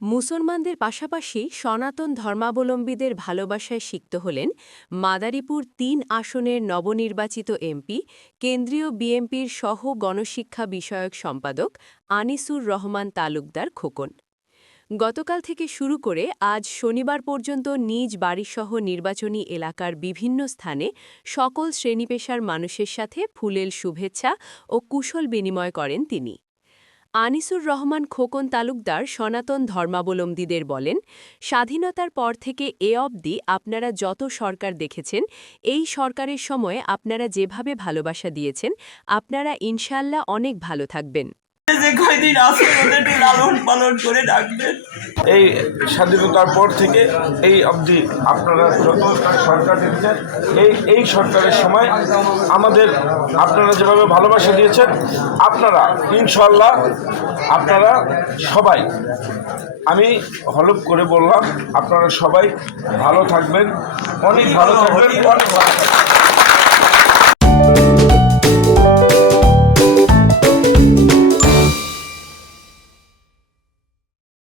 মুসলমানদের পাশাপাশি সনাতন ধর্মাবলম্বীদের ভালোবাসায় সিক্ত হলেন মাদারীপুর ৩ আসনের নবনির্বাচিত এমপি, কেন্দ্রীয় বিএনপির সহ গণশিক্ষা বিষয়ক সম্পাদক আনিসুর রহমান তালুকদার খোকন। গতকাল থেকে শুরু করে আজ শনিবার পর্যন্ত নিজ বাড়িসহ নির্বাচনী এলাকার বিভিন্ন স্থানে সকল শ্রেণীপেশার মানুষের সাথে ফুলেল শুভেচ্ছা ও কুশল বিনিময় করেন তিনি। আনিসুর রহমান খোকন তালুকদার সনাতন ধর্মাবলম্বীদের বলেন, স্বাধীনতার পর থেকে এ অবধি আপনারা যত সরকার দেখেছেন, এই সরকারের সময়ে আপনারা যেভাবে ভালোবাসা দিয়েছেন, আপনারা ইনশাল্লাহ অনেক ভালো থাকবেন। এই স্বাধীনতার পর থেকে এই অবধি আপনারা যত সরকার দিয়েছেন, এই সরকারের সময় আপনারা যেভাবে ভালোবাসা দিয়েছেন, আপনারা ইনশাআল্লাহ আপনারা সবাই, আমি হলফ করে বললাম, আপনারা সবাই ভালো থাকবেন, অনেক ভালো থাকবেন, অনেক ভালো থাকবেন।